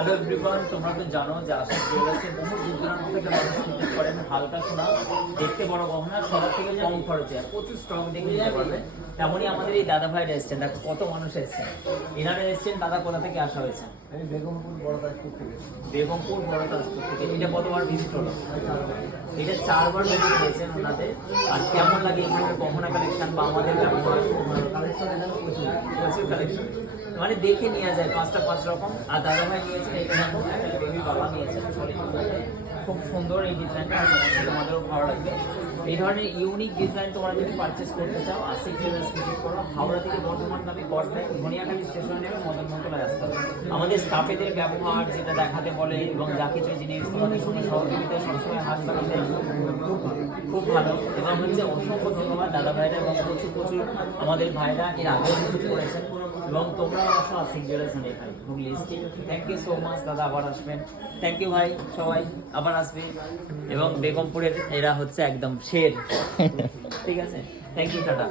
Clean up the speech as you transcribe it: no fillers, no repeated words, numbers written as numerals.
Hello everyone, তোমরা তো জানো যে আশিক জুয়েলার্সে বহু দূর দূরান্ত থেকে মানুষ কিনতে করেন হালকা সোনা, দেখতে বড় গহনা, সবার থেকে কম খরচে প্রচুর স্ট্রং দেখে নিতে পারবে। তেমনই আমাদের এই দাদা ভাইরা এসছেন, দেখো কত মানুষ এসছেন। এনারা এসছেন, দাদা কোথা থেকে আসা হয়েছে? বেগমপুর বড়দাসপুর থেকে। বেগমপুর বড়দাসপুর থেকে। এটা কতবার ভিজিট হলো? এটা 4বার ভিজিট হয়েছেন ওনাদের। আর কেমন লাগে এখানকার গহনা কালেকশন বা আমাদের ব্যবহার? প্রচুর কালেকশন, মানে দেখে নেওয়া যায় 5 রকম। আর দাদা ভাই নিয়েছেন এখানে একটা বেবি বাবা নিয়েছেন, খুব সুন্দর এই ডিজাইনটা, তোমাদেরও ভালো লাগবে। এই ধরনের ইউনিক ডিজাইন তোমরা যদি পারচেস করতে চাও আশিক জুয়েলার্স ভিজিট করো। হাওড়া থেকে বর্ধমান নামে বর্ধমান ধনিয়াখালী স্টেশনে নেমে মদন মন্ডলায় আসতে হবে। আমাদের স্টাফেদের ব্যবহার যেটা দেখাতে বলে এবং যা কিছু জিনিস তোমাদের সঙ্গে সহযোগিতায় সবসময় হাত বাড়িতে খুব ভালো। এবং হচ্ছে অসংখ্য ধন্যবাদ দাদা ভাইরা এবং প্রচুর আমাদের ভাইরা এর আগেও ভিজিট করেছেন এবং তোমরা আসো আশিক জুয়েলার্স এখানে Hooghly steel. Thank you so much দাদা, আবার আসবেন। থ্যাংক ইউ ভাই, সবাই আবার আসবে। এবং বেগমপুরের এরা হচ্ছে একদম শের। ঠিক আছে, থ্যাংক ইউ, টাটা।